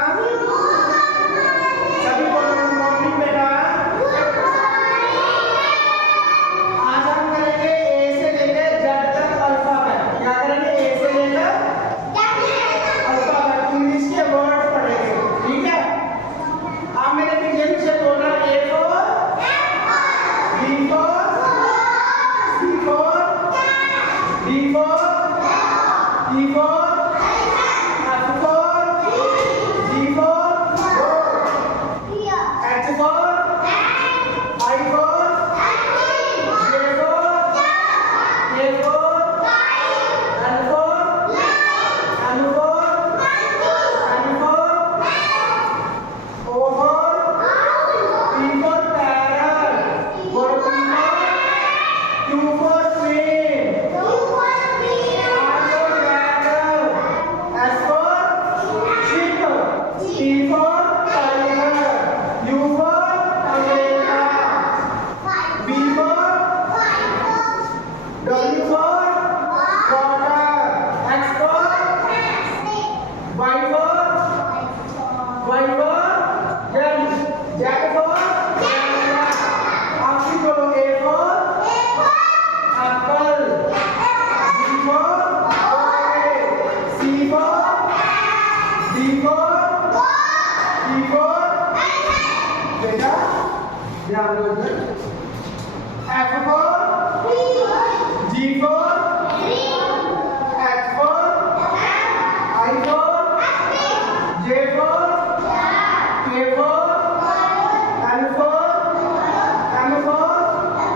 सभी को good morning बेटा। आज हम करेंगे ए से लेकर जेड तक अल्फाबेट। क्या करेंगे? ए से लेकर अल्फाबेट इंग्लिश के वर्ड पढ़ेंगे, ठीक है? आप मेरे पीछे पीछे बोलना A for B for C for D for E for F for G for H for I for J for K for L for M for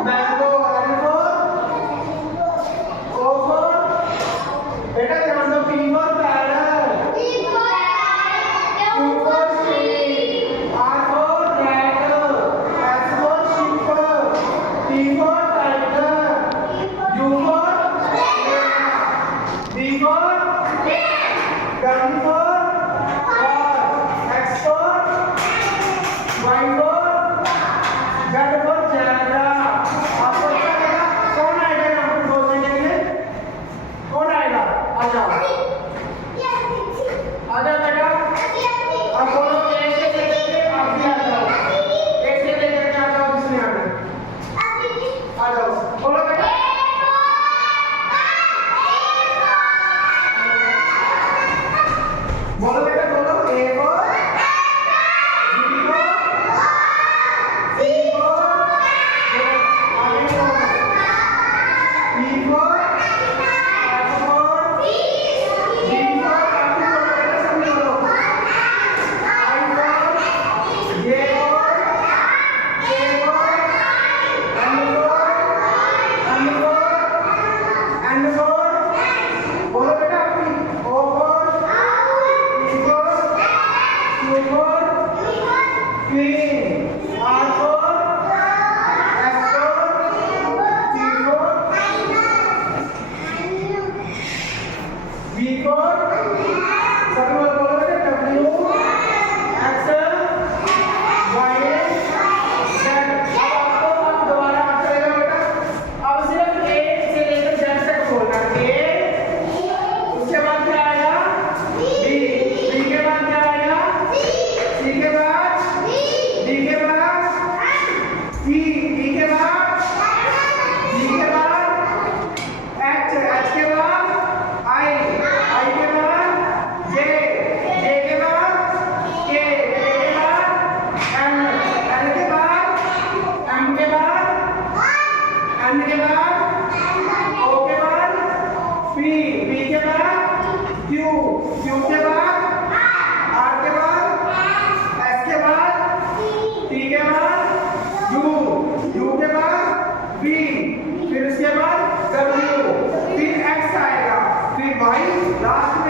mango, N for O for बेटा ध्यान दो, P for parrot, Q for sheep, R for rat, S for sheep, T for tiger, U for B for W for X for Y for Z for zebra। आपको क्या लगा? कौन आएगा यहाँ पे बोलने के लिए? कौन आएगा? आ जाओ, आ जाओ बेटा। अब बोलो ए से लेकर आप भी आ जाओ, ए से लेकर के आ जाओ, किसने आना है? आ जाओ, बोलो बेटा। बोलो बेटा, बोलो A for B for C for आगे बोलो E for F for G for आपको बोलो बेटा, समझ लो I for J for K for N for बोलो बेटा अपनी O for Q for queen, R for S for T for V for सभी लोग बोलो बेटा W X Y Z। आपको अब दोबारा आप चलेगा बेटा। अब सिर्फ A से लेकर Z तक बोलना। A, उसके बाद क्या आएगा? B, B के बाद क्या आएगा? C के बाद D के बाद E, E के बाद G के बाद H, H के बाद I, I के बाद J, J के बाद K, K के बाद M, L के बाद M के बाद N के बाद O के बाद P, P के बाद Q, Q के बाद R के बाद S के बाद T के बाद U, U के बाद V, फिर उसके बाद W, फिर X आएगा, फिर Y, लास्ट